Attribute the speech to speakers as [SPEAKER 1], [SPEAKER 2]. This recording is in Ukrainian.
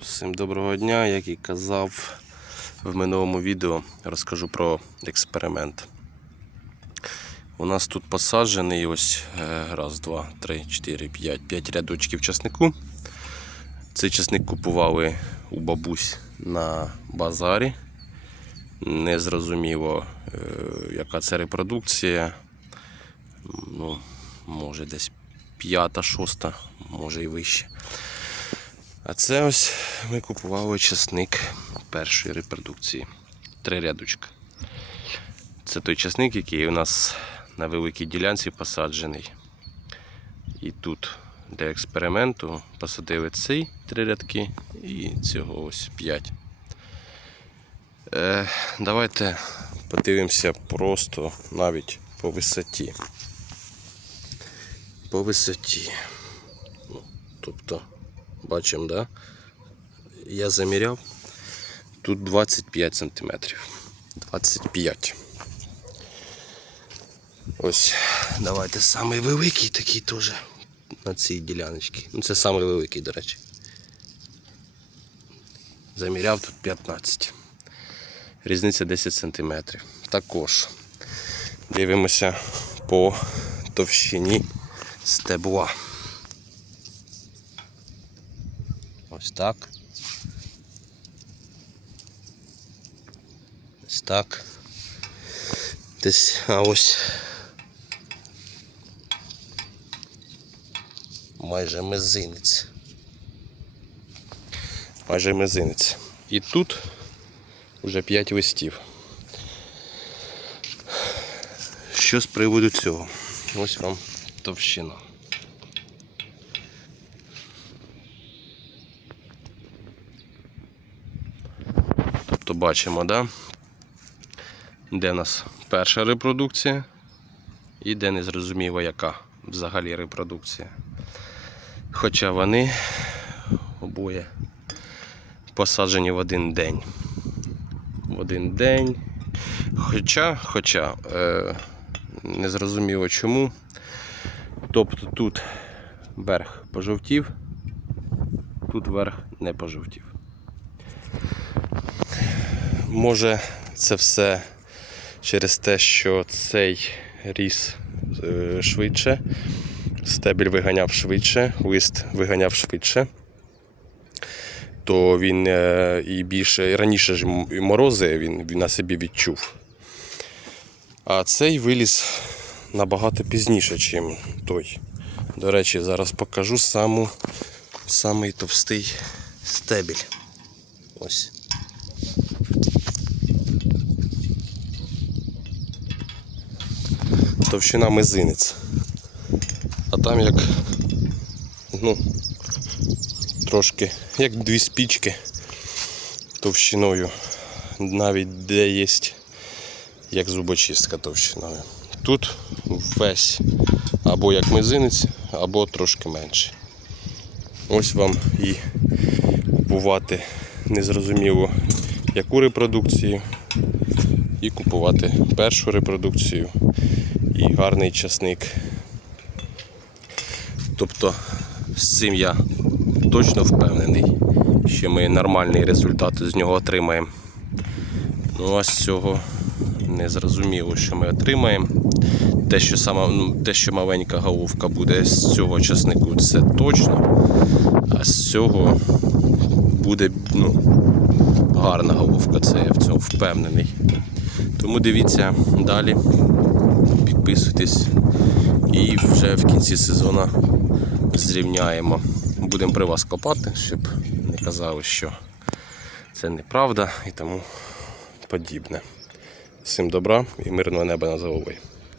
[SPEAKER 1] Всім доброго дня, як і казав в минулому відео, розкажу про експеримент. У нас тут посаджений ось е, раз, два, три, чотири, п'ять, п'ять рядочків часнику. Цей часник купували у бабусь на базарі. Не зрозуміло, е, яка це репродукція. Ну, може десь п'ята, шоста, може і вище. А це ось ми купували часник першої репродукції. Три рядочка. Це той часник, який у нас на великій ділянці посаджений. І тут для експерименту посадили цей три рядки і цього ось п'ять. Е, давайте подивимося просто навіть по висоті. По висоті. Ну, тобто Бачимо, да? Я заміряв. Тут 25 сантиметрів. 25. Ось, давайте самий великий такий теж на цій діляночці. Ну, це самий великий, до речі. Заміряв тут 15. Різниця 10 сантиметрів. Також дивимося по товщині стебла. Ось так. Ось так. Десь, а ось. Майже мизинець. Майже мизинець. І тут вже 5 листів. Що з приводу цього? Ось вам товщина. Тобто бачимо, да? де в нас перша репродукція і де не зрозуміло, яка взагалі репродукція. Хоча вони обоє посаджені в один день. В один день. Хоча, хоча е, не зрозуміло чому. Тобто тут верх пожовтів, тут верх не пожовтів. Може, це все через те, що цей ріс е, швидше, стебель виганяв швидше, лист виганяв швидше, то він е, і більше і раніше ж морози він, на собі відчув. А цей виліз набагато пізніше, ніж той. До речі, зараз покажу саму, самий товстий стебель. Ось. Товщина мизинець. А там як ну, трошки, як дві спічки товщиною, навіть де є як зубочистка товщиною. Тут весь або як мизинець, або трошки менше. Ось вам і купувати незрозуміло яку репродукцію, і купувати першу репродукцію і гарний часник. Тобто з цим я точно впевнений, що ми нормальний результат з нього отримаємо. Ну а з цього не зрозуміло, що ми отримаємо. Те, що сама, ну, те, що маленька головка буде з цього часнику, це точно. А з цього буде ну, гарна головка, це я в цьому впевнений. Тому дивіться далі підписуйтесь і вже в кінці сезону зрівняємо. Будемо при вас копати, щоб не казали, що це неправда і тому подібне. Всім добра і мирного неба на головою.